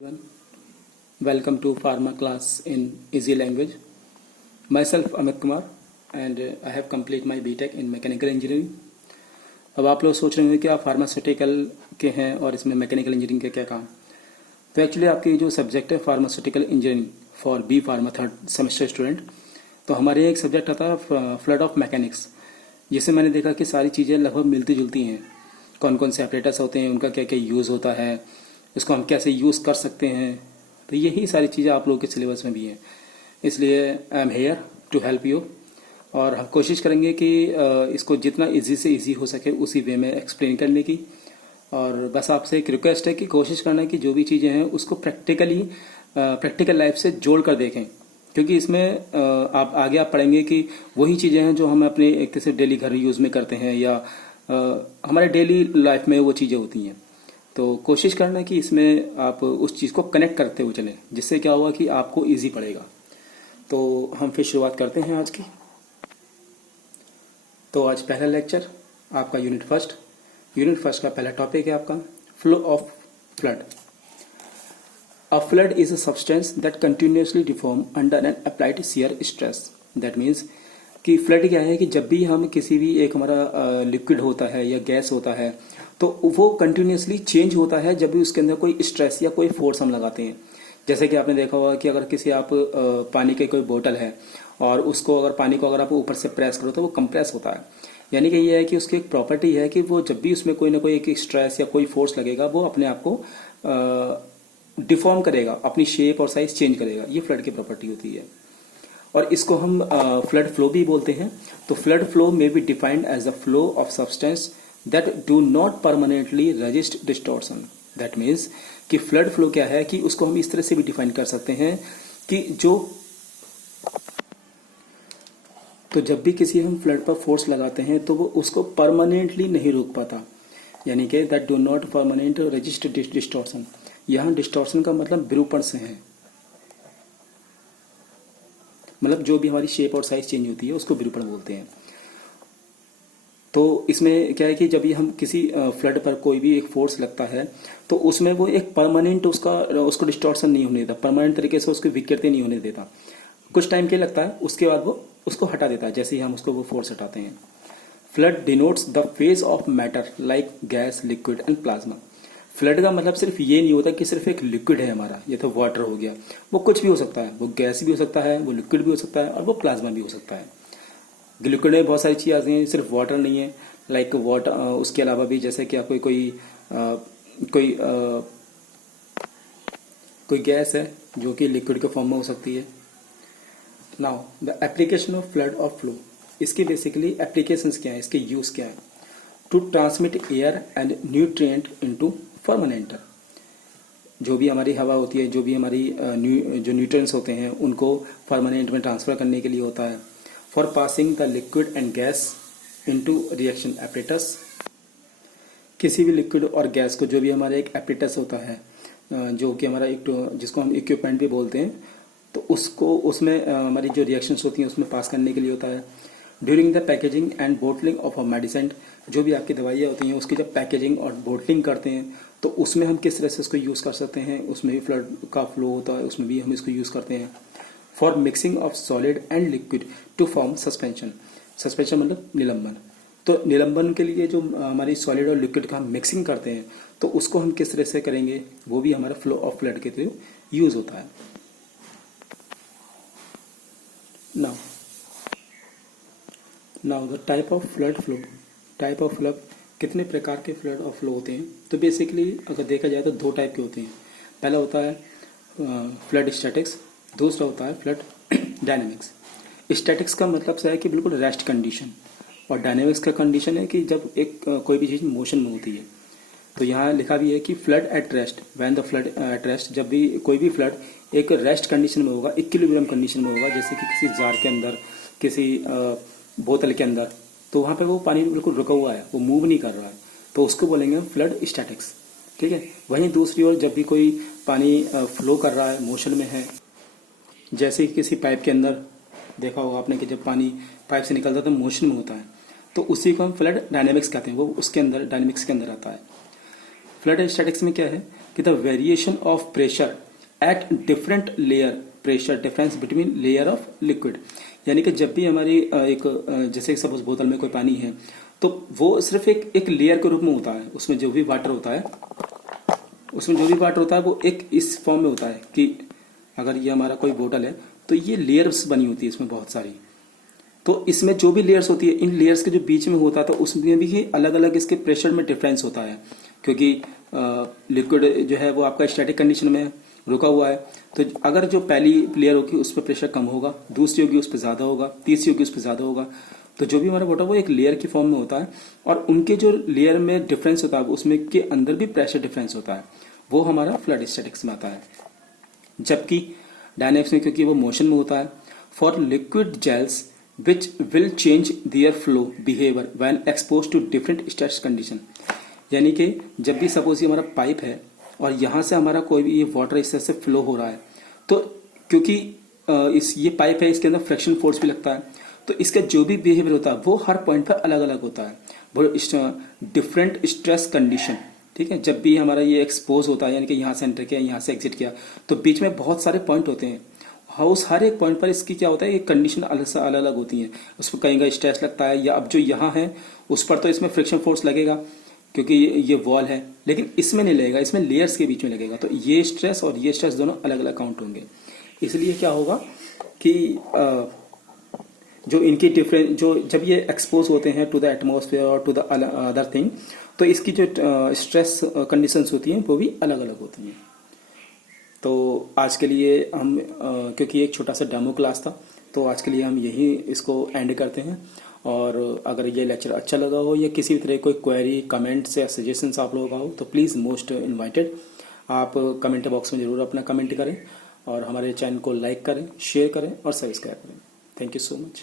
Everyone. Welcome to Pharma class in easy language. Myself Amit Kumar and I have complete my BTech in Mechanical Engineering. अब आप लोग सोच रहे होंगे कि आप फार्मास्यूटिकल के हैं और इसमें मैकेनिकल इंजीनियरिंग के क्या काम। तो एक्चुअली आपकी जो सब्जेक्ट है pharmaceutical engineering for B pharma third semester student, तो हमारे यहाँ एक सब्जेक्ट आता है फ्लड ऑफ मैकेनिक्स, जिससे मैंने देखा कि सारी चीज़ें लगभग मिलती जुलती हैं। कौन कौन से ऑपरेटर्स होते हैं, उनका क्या क्या यूज़ होता है, इसको हम कैसे यूज़ कर सकते हैं, तो यही सारी चीज़ें आप लोगों के सिलेबस में भी हैं। इसलिए I am here to help you और हम कोशिश करेंगे कि इसको जितना इजी से इजी हो सके उसी वे में एक्सप्लेन करने की। और बस आपसे एक रिक्वेस्ट है कि कोशिश करना कि जो भी चीज़ें हैं उसको प्रैक्टिकल लाइफ से जोड़ कर देखें, क्योंकि इसमें आप आगे आप पढ़ेंगे कि वही चीज़ें हैं जो हम अपने एक तरह से डेली घर यूज़ में करते हैं या हमारे डेली लाइफ में वो चीज़ें होती हैं। तो कोशिश करना कि इसमें आप उस चीज़ को कनेक्ट करते हुए चलें, जिससे क्या होगा कि आपको इजी पड़ेगा। तो हम फिर शुरुआत करते हैं आज की। तो आज पहला लेक्चर आपका यूनिट फर्स्ट का पहला टॉपिक है आपका flow of flood. A flood is a substance that continuously deform under N applied shear stress. That means कि फ्लड क्या है कि जब भी हम किसी भी एक हमारा लिक्विड होता है या गैस होता है तो वो कंटिन्यूसली चेंज होता है जब भी उसके अंदर कोई स्ट्रेस या कोई फोर्स हम लगाते हैं। जैसे कि आपने देखा होगा कि अगर किसी आप पानी की कोई बोतल है और उसको अगर पानी को अगर आप ऊपर से प्रेस करो तो वो कंप्रेस होता है। यानी कि ये है कि उसकी एक प्रॉपर्टी है कि वो जब भी उसमें कोई ना कोई एक स्ट्रेस या कोई फोर्स लगेगा वो अपने आप को डिफॉर्म करेगा, अपनी शेप और साइज चेंज करेगा। ये फ्लड की प्रॉपर्टी होती है और इसको हम फ्लड फ्लो भी बोलते हैं। तो फ्लड फ्लो में be defined as a flow of substance that do not permanently resist distortion. That means कि फ्लड फ्लो क्या है कि उसको हम इस तरह से भी डिफाइन कर सकते हैं कि तो जब भी किसी हम फ्लड पर फोर्स लगाते हैं तो वो उसको परमानेंटली नहीं रोक पाता, यानी कि that do not permanent resist distortion. यहां डिस्टॉर्शन का मतलब विरूपण से है, मतलब जो भी हमारी शेप और साइज चेंज होती है उसको विरूपण बोलते हैं। तो इसमें क्या है कि जब भी हम किसी फ्लड पर कोई भी एक फोर्स लगता है तो उसमें वो एक परमानेंट उसको डिस्टॉर्शन नहीं होने देता, परमानेंट तरीके से उसकी विकृति नहीं होने देता। कुछ टाइम के लिए लगता है, उसके बाद वो उसको हटा देता है जैसे ही हम उसको वो फोर्स हटाते हैं। Flood denotes the phase of matter like gas, liquid and plasma. Flood का मतलब सिर्फ ये नहीं होता कि सिर्फ एक लिक्विड है हमारा, ये तो वाटर हो गया, वो कुछ भी हो सकता है, वो गैस भी हो सकता है, वो लिक्विड भी हो सकता है और वो प्लाज्मा भी हो सकता है। लिक्विड में बहुत सारी चीज़ें आती हैं, सिर्फ वाटर नहीं है, लाइक वाटर उसके अलावा भी जैसे कि कोई कोई कोई कोई गैस है जो कि लिक्विड के फॉर्म में हो सकती है। Now the application of fluid और फ्लो, इसकी बेसिकली एप्लीकेशंस क्या है, इसके यूज क्या है। To transmit air and nutrient into fermenter. जो भी हमारी हवा होती है, जो भी हमारी जो न्यूट्रिएंट्स होते हैं उनको फर्मेंट में ट्रांसफर करने के लिए होता है। For passing the liquid and gas into reaction apparatus. किसी भी लिक्विड और गैस को जो भी हमारा एक एपरेटस होता है, जो कि हमारा एक जिसको हम इक्विपमेंट भी बोलते हैं, तो उसको उसमें हमारी जो रिएक्शंस होती हैं उसमें पास करने के लिए होता है। During the packaging and bottling of a medicine, जो भी आपकी दवाइयाँ होती हैं उसकी जब पैकेजिंग और बोटलिंग करते हैं तो उसमें हम किस तरह से इसको यूज़ कर सकते हैं, उसमें भी फ्लड का फ्लो होता है, उसमें भी हम इसको यूज़ करते हैं। For mixing of solid and liquid to form suspension. Suspension मतलब निलंबन। तो निलंबन के लिए जो हमारी सॉलिड और लिक्विड का हम मिक्सिंग करते हैं तो उसको हम किस तरह से करेंगे, वो भी हमारा फ्लो ऑफ फ्लड के थ्रू यूज होता है। Now the type of flood flow. Type of flood, कितने प्रकार के फ्लड ऑफ फ्लो होते हैं। तो बेसिकली अगर देखा जाए तो दो टाइप के होते हैं। पहला होता है फ्लड स्टैटिक्स, दूसरा होता है फ्लड डायनेमिक्स। स्टैटिक्स का मतलब है कि बिल्कुल रेस्ट कंडीशन, और डायनेमिक्स का कंडीशन है कि जब एक कोई भी चीज़ मोशन में होती है। तो यहाँ लिखा भी है कि flood at rest, when the flood at rest, जब भी कोई भी फ्लड एक रेस्ट कंडीशन में होगा, इक्विलिब्रियम कंडीशन में होगा, जैसे कि किसी जार के अंदर, किसी बोतल के अंदर, तो वहाँ पे वो पानी बिल्कुल रुका हुआ है, वो मूव नहीं कर रहा है, तो उसको बोलेंगे फ्लड स्टैटिक्स। ठीक है। वहीं दूसरी ओर जब भी कोई पानी फ्लो कर रहा है, मोशन में है, जैसे कि किसी पाइप के अंदर देखा होगा आपने कि जब पानी पाइप से निकलता है तो मोशन में होता है, तो उसी को हम फ्लड डायनेमिक्स कहते हैं, वो उसके अंदर डायनेमिक्स के अंदर आता है। फ्लड स्टैटिक्स में क्या है कि the variation of pressure at different layer pressure difference between layer of liquid, यानी कि जब भी हमारी जैसे सपोज बोतल में कोई पानी है तो वो सिर्फ एक लेयर के रूप में होता है, उसमें जो भी वाटर होता है वो एक इस फॉर्म में होता है कि अगर ये हमारा कोई बोतल है तो ये लेयर्स बनी होती है इसमें बहुत सारी, तो इसमें जो भी लेयर्स होती है इन लेयर्स के जो बीच में होता है तो उसमें भी अलग अलग इसके प्रेशर में डिफरेंस होता है, क्योंकि लिक्विड जो है वो आपका स्टैटिक कंडीशन में रुका हुआ है, तो अगर जो पहली लेयर होगी उस पर प्रेशर कम होगा, दूसरी होगी उस पर ज़्यादा होगा, तीसरी होगी उस पर ज़्यादा होगा, तो जो भी हमारा वाटर वो एक लेयर की फॉर्म में होता है और उनके जो लेयर में डिफरेंस होता है उसमें के अंदर भी प्रेशर डिफरेंस होता है, वो हमारा फ्लड स्टैटिक्स में आता है। जबकि डायनेमिक्स में क्योंकि वो मोशन में होता है, for liquid gels which will change their flow behaviour when expose to different stress condition, यानी कि जब भी सपोज ये हमारा पाइप है और यहाँ से हमारा कोई भी ये वाटर इस तरह से फ्लो हो रहा है, तो क्योंकि ये पाइप है इसके अंदर फ्रिक्शन फोर्स भी लगता है, तो इसका जो भी बिहेवियर होता है वो हर पॉइंट पर अलग अलग होता है, वो डिफरेंट स्ट्रेस कंडीशन, ठीक है। जब भी हमारा ये एक्सपोज होता है यानी कि यहाँ से एंटर किया यहाँ से एग्जिट किया तो बीच में बहुत सारे पॉइंट होते हैं, हाउस हर एक पॉइंट पर इसकी क्या होता है ये कंडीशन अलग अलग होती है, उस पर कहीं का स्ट्रेस लगता है, या अब जो यहाँ है उस पर तो इसमें फ्रिक्शन फोर्स लगेगा क्योंकि ये वॉल है, लेकिन इसमें नहीं लगेगा, इसमें लेयर्स के बीच में लगेगा, तो ये स्ट्रेस और ये स्ट्रेस दोनों अलग अलग काउंट होंगे। इसलिए क्या होगा कि जो इनकी डिफरेंट जो जब ये एक्सपोज होते हैं टू द एटमॉस्फेयर और टू द अदर थिंग, तो इसकी जो स्ट्रेस कंडीशंस होती हैं वो भी अलग अलग होती हैं। तो आज के लिए हम क्योंकि एक छोटा सा डेमो क्लास था तो आज के लिए हम यही इसको एंड करते हैं, और अगर ये लेक्चर अच्छा लगा हो या किसी भी तरह कोई क्वेरी कमेंट्स या सजेशंस आप लोगों का हो तो प्लीज़ मोस्ट इनवाइटेड, आप कमेंट बॉक्स में ज़रूर अपना कमेंट करें और हमारे चैनल को लाइक करें, शेयर करें और सब्सक्राइब करें। Thank you so much.